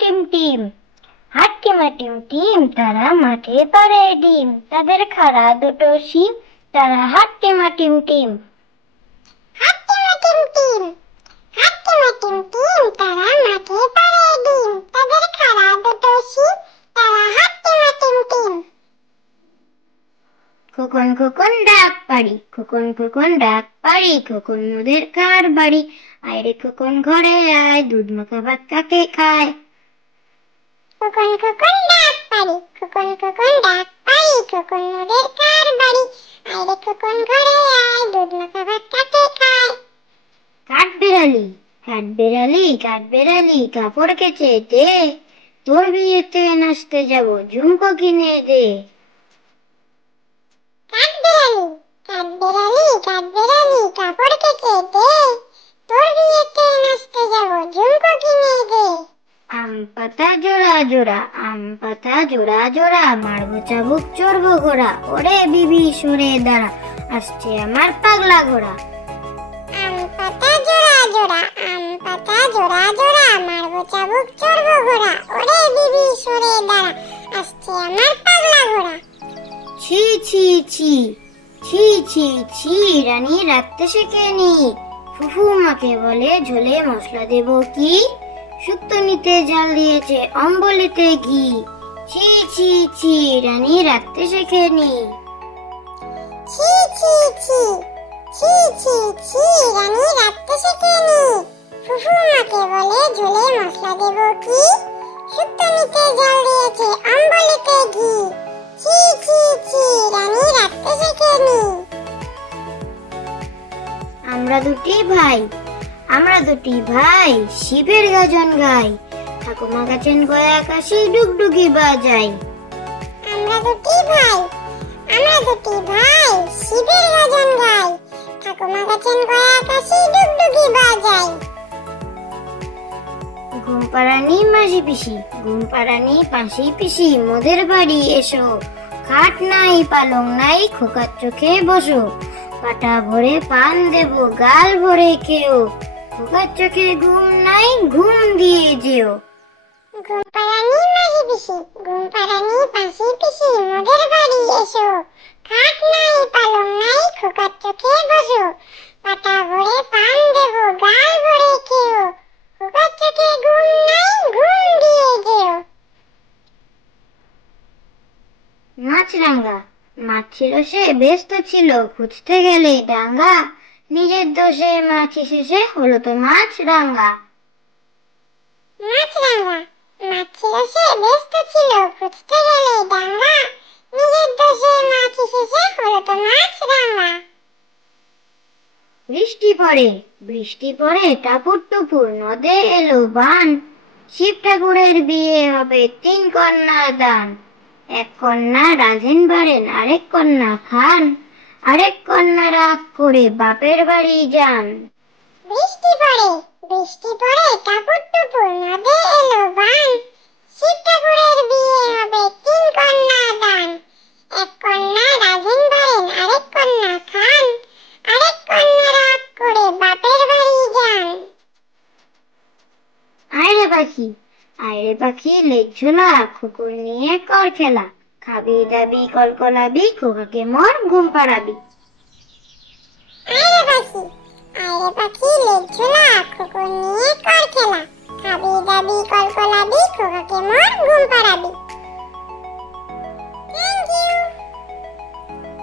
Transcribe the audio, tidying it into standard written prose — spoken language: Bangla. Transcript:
টিম হাট্টিমা টিম তারা মাঠে পাড়ে ডিম, তাদের খাড়া দুটো শিম, তারা হাট্টিমা টিম হাট্টিমা টিম তারা মাঠে পাড়ে ডিম, তাদের খাড়া দুটো শিম, তারা হাট্টিমা টিম। খোকন ডাক পারি, খোকন ডাক পারি, খোকন মোদের কার বাড়ি, আয় রে খোকন ঘরে আয়, দুধ মাখা ভাত কাকে খায়। খোকন ডাক পারি, খোকন ডাক পারি, খোকন মোদের কার বাড়ি, আয় রে খোকন ঘরে আয়, দুধ মাখা ভাত কাকে খায়। কাঠবেড়ালি কাপড় কেচে দে, তোর বিয়েতে নাচতে যাব ঝুমকো কিনে দে। কাঠবেড়ালি কাপড় কেচে দে, তোর বিয়েতে নাচতে যাব ঝুমকো কিনে দে। আম পাতা জোড়া জোড়া, মারবো চাবুক চড়বো ঘোড়া, ওরে বিবি সরে দাঁড়া, আসছে আমার পাগলা ঘোড়া। আম পাতা জোড়া জোড়া, মারবো চাবুক চড়বো ঘোড়া, ওরে বিবি সরে দাঁড়া, আসছে আমার পাগলা ঘোড়া। ছি ছি রানী রাখতে শেখেনি, ফুফু মাকে বলে ঝোলে মশলা দেব কি, শুক্তো নিতে জাল দিয়েছে অম্বলিতে ঘি। ছি রানী রাখতে শেখেনি। ছি রানী রাখতে শেখেনি, ফুফু মাকে বলে ঝোলে মশলা দেব কি, শুক্তো নিতে জাল দিয়েছে অম্বলিতে ঘি। ছি রানী রাখতে শেখেনি। আমরা দুটি ভাই শিবের গাজন গাই, ঠাকুমা গাছেন গয়া কাশি ডুগডুগি বাজাই। আমরা দুটি ভাই শিবের গাজন গাই, ঠাকুমা গাছেন গয়া কাশি ডুগডুগি বাজাই। ঘুম পাড়ানি পাশি পিসি মোদের বাড়ি এসো, খাট নাই পালং নাই খোকার চোখে বসো, পাটা ভরে পান দেব গাল ভরে খেও, খোকার চোখে ঘুম নাই ঘুম দিয়ে যেও। ঘুম পাড়ানি পাশি পিসি মোদের বাড়ি এসো, খাট নাই পালং নাই খোকার চোখে বসো, পাটা ভরে পান দেব গাল ভরে খেও, খোকার চোখে ঘুম নাই ঘুম দিয়ে যেও। মাছ ছিল সে ব্যস্ত ছিল, খুঁজতে গেলে ডাঙ্গা, নিজের দোষে মাছ শেষে হলো তো মাছ রাঙ্গা। মাছ ছিল সে ব্যস্ত ছিল, খুঁজতে গেলে ডাঙ্গা, নিজের দোষে মাছ শেষে হলো তো মাছ রাঙ্গা। বৃষ্টি পড়ে টাপুর টুপুর, নদে এলো বান, শিব ঠাকুরের বিয়ে হবে 3 কন্যা দান, এক কন্যা রাজেন বাড়েন, আরেক কন্যা খান, আরেক কন্যা রাগ করে বাপের বাড়ি যান। বৃষ্টি পড়ে টাপুর টুপুর, নদে এলো বান, শিব ঠাকুরের বিয়ে হবে 3 কন্যা দান, এক কন্যা রাজেন বাড়েন, আরেক কন্যা খান, আরেক কন্যা রাগ করে বাপের বাড়ি যান। আয়রে পাখি লেজ ঝোলা, কুকুর নিয়ে কর খেলা, খাবি দাবি কলকলাবি, খোকাকে মোর ঘুম পাড়াবি। আয়রে পাখি লেজ ঝোলা, কুকুর নিয়ে কর খেলা, খাবি দাবি কলকলাবি, খোকাকে মোর ঘুম পাড়াবি।